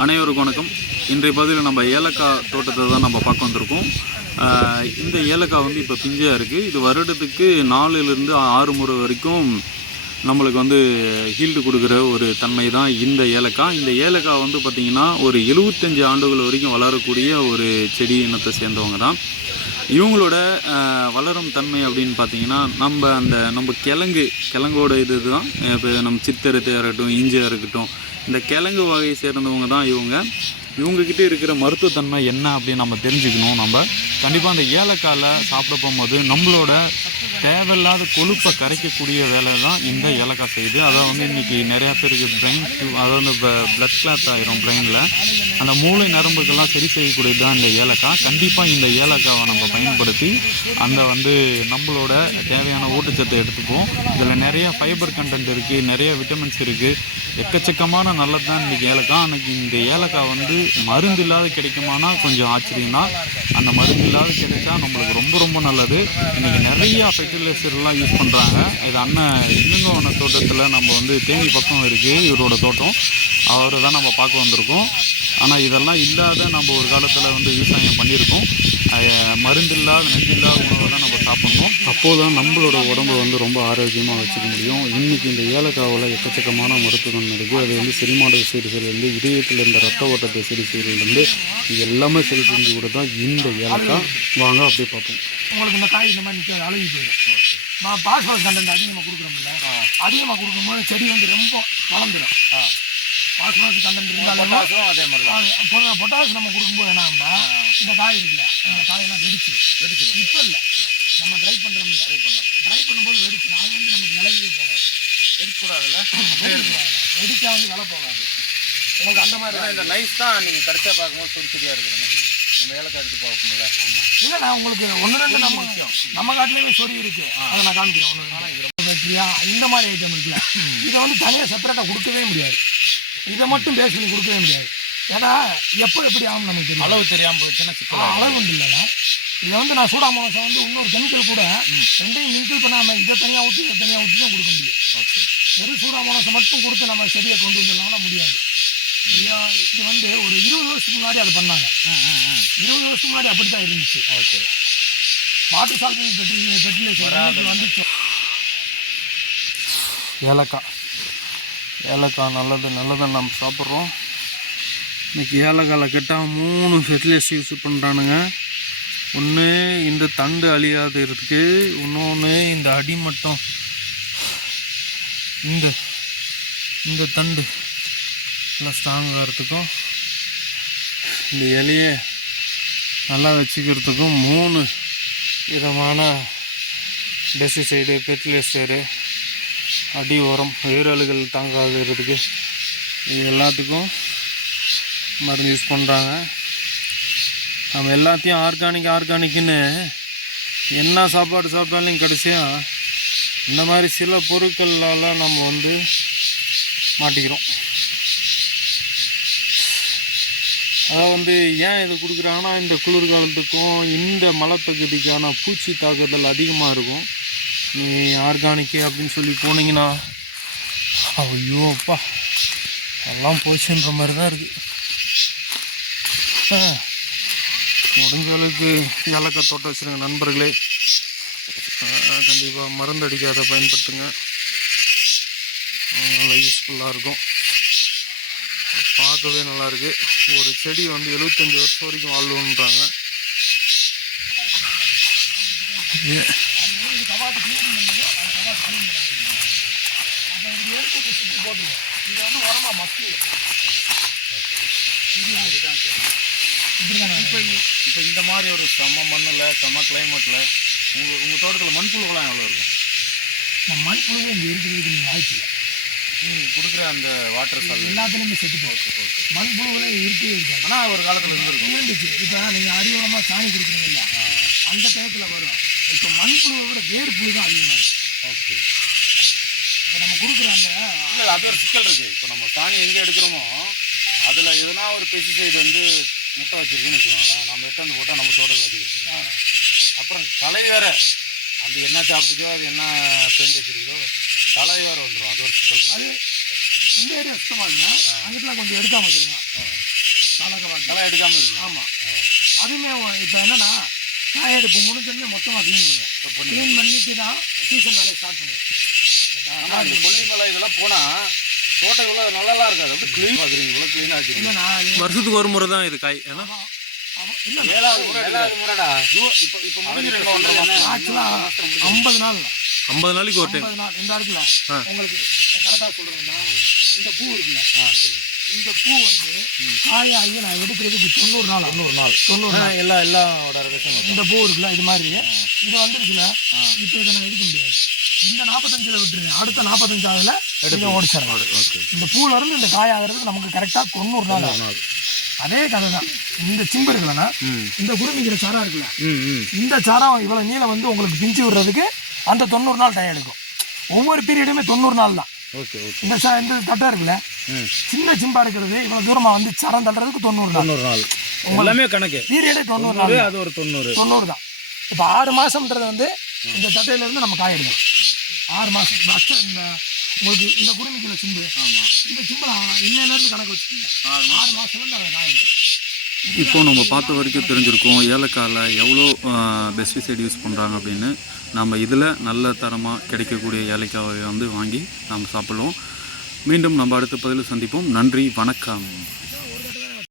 அனைவருக்கும் வணக்கம். இன்றைய பதிவில் நம்ம ஏலக்காய் தோட்டத்தை தான் நம்ம பார்க்க வந்திருக்கோம். இந்த ஏலக்காய் வந்து இப்போ பிஞ்சாக இருக்குது இது வருடத்துக்கு நாலுலேருந்து ஆறு முறை வரைக்கும் நம்மளுக்கு வந்து ஹீல்டு கொடுக்குற ஒரு தன்மை தான் இந்த ஏலக்காய். இந்த ஏலக்காய் வந்து பார்த்திங்கன்னா ஒரு எழுபத்தஞ்சு ஆண்டுகள் வரைக்கும் வளரக்கூடிய ஒரு செடி இனத்தை சேர்ந்தவங்க தான். இவங்களோட வளரும் தன்மை அப்படின்னு பார்த்தீங்கன்னா நம்ம அந்த நம்ம கிழங்கு கிழங்கோட இது தான் இப்போ நம்ம சித்தரத்தையாக இருக்கட்டும் இஞ்சியாக இருக்கட்டும் இந்த கிழங்கு வகையை சேர்ந்தவங்க தான் இவங்க. இவங்கக்கிட்ட இருக்கிற மருத்துவத்தன்மை என்ன அப்படின்னு நம்ம தெரிஞ்சுக்கணும். நம்ம கண்டிப்பாக அந்த ஏலக்காயில் சாப்பிட போகும்போது நம்மளோட தேவையில்லாத கொழுப்பை கரைக்கக்கூடிய வேலை தான் இந்த ஏலக்காய் செய்யுது. அதாவது வந்து இன்றைக்கி நிறையா பேருக்கு பிரெயின் அதாவது வந்து பிளட் கிளாத் ஆகிரும் பிரெயினில் அந்த மூளை நரம்புக்கெல்லாம் சரி செய்யக்கூடியது தான் இந்த ஏலக்காய். கண்டிப்பாக இந்த ஏலக்காவை நம்ம பயன்படுத்தி அந்த வந்து நம்மளோட தேவையான ஊட்டச்சத்தை எடுத்துப்போம். இதில் நிறைய ஃபைபர் கண்டென்ட் இருக்குது நிறைய விட்டமின்ஸ் இருக்குது எக்கச்சக்கமான நல்லது தான் இன்றைக்கி ஏலக்காய். அன்றைக்கி இந்த ஏலக்காய் வந்து மருந்து இல்லாத கிடைக்குமானா கொஞ்சம் ஆச்சரியம் தான் அந்த மருந்து இல்லாத கிடைச்சா நம்மளுக்கு ரொம்ப ரொம்ப நல்லது. இன்றைக்கி நிறையா ஃபெர்டிலைசர்லாம் யூஸ் பண்ணுறாங்க இது அண்ணன் இளங்கோவன தோட்டத்தில் நம்ம வந்து தேனி பக்கம் இருக்குது இவரோட தோட்டம். அவரை தான் நம்ம பார்க்க வந்திருக்கோம். ஆனால் இதெல்லாம் இல்லாத நம்ம ஒரு காலத்தில் வந்து விவசாயம் பண்ணியிருக்கோம். மருந்து இல்லாத நஞ்சு இல்லாத உணவை தான் நம்ம சாப்பிட்ணும். அப்போது தான் நம்மளோட உடம்பை வந்து ரொம்ப ஆரோக்கியமாக வச்சுக்க முடியும். இன்றைக்கி இந்த ஏலக்காவில் எக்கச்சக்கமான மருத்துவம் இருக்குது அது வந்து செரிமான சரி செய்யலேருந்து இதயத்தில் இருந்த ரத்த ஓட்டத்தை சரி செய்யறதுலேருந்து இது எல்லாமே சரி செஞ்சு கூட தான் இந்த ஏலக்காய் வாங்க அப்படியே பார்ப்போம். உங்களுக்கு இந்த காய் இந்த மாதிரி நிற்க அழுகி போயிடும். பாஸ்பரஸ் கண்டென்ட் அதிகமாக கொடுக்குறோம்ல அதிகமாக கொடுக்கும்போது செடி வந்து ரொம்ப வளர்ந்துடும் பாஸ்பரஸ் கண்டென்ட் இருந்தாலும் அதே மாதிரி பொட்டாஸ் நம்ம கொடுக்கும்போது என்ன இந்த காய் இருக்குல்ல இந்த காயெல்லாம் வெடிச்சிடும் வெடிச்சிடும் இப்போ இல்லை. நம்ம ட்ரை பண்ணுறோம்ல ட்ரை பண்ணோம் ட்ரை பண்ணும்போது வெடிச்சிடும் அது வந்து நமக்கு நிலவியே போகாது. எடுக்கக்கூடாதுல்ல வெடிச்சா வந்து விலை போகாது. உங்களுக்கு அந்த மாதிரி இந்த நைஸ் தான் நீங்கள் கடைசியாக பார்க்கும்போது சுறுசுறியாக இருக்கிறீங்க நம்ம ஏலக்காய் எடுத்து பார்க்கணும்ல இல்லை நான் உங்களுக்கு ஒன்று ரெண்டு நம்ம நம்ம காட்டிலேயே சொறி இருக்கு. அதை நான் காமிக்கிறேன். ஒன்று ரெண்டு. பேக்டீரியா இந்த மாதிரி ஐட்டம் இருக்குல்ல. இதை வந்து தனியாக செப்பரேட்டாக கொடுக்கவே முடியாது. இதை மட்டும் பேஸ் பண்ணி கொடுக்கவே முடியாது. ஏன்னா எப்போ எப்படி ஆகும் நமக்கு அளவு தெரியாமல் போயிடுச்சுன்னா ஆ, சிக்கலாக அளவு உண்டு இல்லைன்னா இதை வந்து நான் சூடாமோசம் வந்து இன்னொரு கெமிக்கல் கூட ரெண்டையும் மிங்கிள் பண்ணாமல் இதை தனியாக ஊற்றி இதை தனியாக ஊற்றி தான் கொடுக்க முடியும். ஓகே. வெறும் சூடாமோனஸை மட்டும் கொடுத்து நம்ம செடியை கொண்டு வந்துடலாம்னா முடியாது. இது- வந்து ஒரு இருபது வருஷத்துக்கு முன்னாடி அதை பண்ணாங்க. இருபது வருஷத்துக்கு முன்னாடி அப்படி தான் இருந்துச்சு. ஓகே. வாட்டர் சால்ட் பெட்ரி பெட்ரிலேஷன் வந்துச்சு? ஏலக்காய். ஏலக்காய் நல்லது நல்லதை நம்ம சாப்பிட்றோம். இன்றைக்கி ஏலக்காயில் கேட்டால் மூணு ஃபெர்டிலைசர் யூஸ் பண்ணுறானுங்க ஒன்று இந்த தண்டு அழியாததுக்கு இன்னொன்று இந்த அடிமட்டம் இந்த இந்த தண்டு நல்லா ஸ்ட்ராங்காகிறதுக்கும் இந்த இலையை நல்லா வச்சுக்கிறதுக்கும் மூணு விதமான பெஸ்டிசைடு ஃபெர்டிலைசரு அடி உரம் வேரலுகள் தாங்காதுறதுக்கு இது எல்லாத்துக்கும் மருந்து யூஸ் பண்ணுறாங்க நம்ம எல்லாத்தையும் ஆர்கானிக் ஆர்கானிக்குன்னு என்ன சாப்பாடு சாப்பிட்டாலும் கடைசியாக இந்த மாதிரி சில பொருட்களால் நம்ம வந்து மாட்டிக்கிறோம். அதாவது வந்து ஏன் இது கொடுக்குறாங்கன்னா இந்த குளிர்காலத்துக்கும் இந்த மலைப்பகுதிக்கான பூச்சி தாக்குதல் அதிகமாக இருக்கும். நீ ஆர்கானிக்கு அப்படின்னு சொல்லி போனீங்கன்னா ஐயோ அப்பா. எல்லாம் போச்சுன்ற மாதிரி தான் இருக்குது முடிஞ்ச அளவுக்கு ஏலக்காய் தோட்டம் வச்சுருங்க நண்பர்களே. கண்டிப்பாக மருந்து அடிக்காத பயன்படுத்துங்க. நல்லா யூஸ்ஃபுல்லாக இருக்கும். பார்க்கவே நல்லாயிருக்கு ஒரு செடி வந்து எழுபத்தஞ்சி வருஷம் வரைக்கும் வாழ்வுன்றாங்க ஏ- இது வந்து உரமா மக்கள் இப்போ இப்போ இந்த மாதிரி ஒரு செம்ம மண்ணில் செம்ம கிளைமேட்டில் உங்கள் உங்கள் தோட்டத்தில் மண்புழுக்கெல்லாம் எவ்வளோ இருக்கும்? மண் புழுவே இங்கே இருக்கிறதுக்கு வாய்ப்பு இல்லை. நீங்கள் கொடுக்குற அந்த வாட்டர் சால் எல்லாத்துலேயுமே செத்து போகும் மண் புழுவில் இருக்கவே இருக்காது. ஆனால் ஒரு காலத்தில் இருந்திருக்கும். இருந்துச்சு. இப்போ நீங்கள் அறிவுரமாக சாணி கொடுக்குறீங்கல்ல அந்த டயத்தில் வரும் இப்போ மண் புழுவை விட வேறு புழு தான் அதிகமாக இருக்குது ஓகே. இப்போ நம்ம கொடுக்குற அந்த இல்லை அது ஒரு சிக்கல் இருக்குது இப்போ நம்ம சாணி எங்கே எடுக்கிறோமோ அதில் எதுனா ஒரு பெஸ்டிசைடு வந்து முட்டை வச்சிருக்குன்னு வச்சுக்கோங்க நம்ம எடுத்து வந்து போட்டால் நம்ம தோட்டத்தில் வச்சுக்கிட்டு அப்புறம் களை வேற. அந்த என்ன சாப்பிட்டுதோ அது என்ன பெயிண்ட் வச்சிருக்கோ களை வேற வந்துடும் அது ஒரு சிக்கல் அது இந்த ஏரியா சுத்தமாக இல்லைன்னா அங்கிட்டலாம் கொஞ்சம் எடுக்காமல் வச்சுருங்க கலக்கவாட்டி களை எடுக்காமல் இருக்கும் ஆமாம் அதுவுமே இப்போ என்னன்னா காயெடுப்பு முடிஞ்சோடனே மொத்தமாக க்ளீன் பண்ணுவோம் க்ளீன் பண்ணிட்டு தான் சீசன் வேலையை ஸ்டார்ட் பண்ணுவோம் ஆமாம் இந்த கொல்லிமலை இதெல்லாம் போனால் தோட்டம் இவ்வளோ நல்லாலாம் இருக்காது. அப்படி க்ளீன் பார்க்குறீங்க இவ்வளோ க்ளீனாக இது வருஷத்துக்கு ஒரு முறை தான் இது காய் ஏன்னா ஐம்பது நாள் ஐம்பது நாளைக்கு ஒரு டைம் இந்த. உங்களுக்கு கரெக்டாக சொல்கிறேன்னா இந்த பூ இருக்குல்ல. ஆ சரி இந்த பூ வந்து காயாகி நான் எடுக்கிறதுக்கு தொண்ணூறு நாள் தொண்ணூறு நாள். தொண்ணூறு நாள். எல்லா எல்லாவோட ரகசியம் இந்த பூ இருக்குல்ல இது மாதிரி. இது வந்துருச்சுல இப்போ இதை நான் எடுக்க முடியாது. இந்த நாற்பத்தஞ்சில் விட்டுருங்க. அடுத்த நாற்பத்தஞ்சாவதுல இதை ஓடிச்சிடலாம் இந்த பூல இருந்து இந்த காய் ஆகிறதுக்கு நமக்கு கரெக்டாக தொண்ணூறு நாள் ஆகும். அதே கதை தான். இந்த சிம்பு இருக்குல்லண்ணா இந்த குருமிக்கிற சாரா இருக்குல்ல இந்த சாரம் இவ்வளோ நீளம் வந்து உங்களுக்கு பிஞ்சு விடுறதுக்கு அந்த தொண்ணூறு நாள் டைம் எடுக்கும் ஒவ்வொரு பீரியடுமே தொண்ணூறு நாள் தான். இந்த இந்த தட்டை இருக்குல்ல சின்ன சிம்பா இருக்கிறது இவ்வளோ தூரமாக வந்து சரம் தட்டுறதுக்கு தொண்ணூறு தொண்ணூறு நாள். எல்லாமே கணக்கு. பீரியடே தொண்ணூறு நாள். அது ஒரு தொண்ணூறு. தொண்ணூறு தான். இப்போ ஆறு மாதம்ன்றது வந்து இந்த தட்டையிலேருந்து நம்ம காய் எடுக்கணும் ஆறு மாதம் இந்த அச்ச இந்த உங்களுக்கு இந்த குருமிக்குள்ள சிம்பு. ஆமாம் இந்த சிம்பு இன்னையிலேருந்து கணக்கு வச்சுக்கோங்க. ஆறு மாதத்துலேருந்து அதை காய் எடுக்கணும் இப்போ நம்ம பார்த்த வரைக்கும் தெரிஞ்சிருக்கோம் ஏலக்காயில் எவ்வளோ பெஸ்டிசைட் யூஸ் பண்ணுறாங்க அப்படின்னு. நம்ம இதில் நல்ல தரமாக கிடைக்கக்கூடிய ஏலக்காவை வந்து வாங்கி நாம் சாப்பிடுவோம் மீண்டும் நம்ம அடுத்த பதிவில் சந்திப்போம். நன்றி வணக்கம்.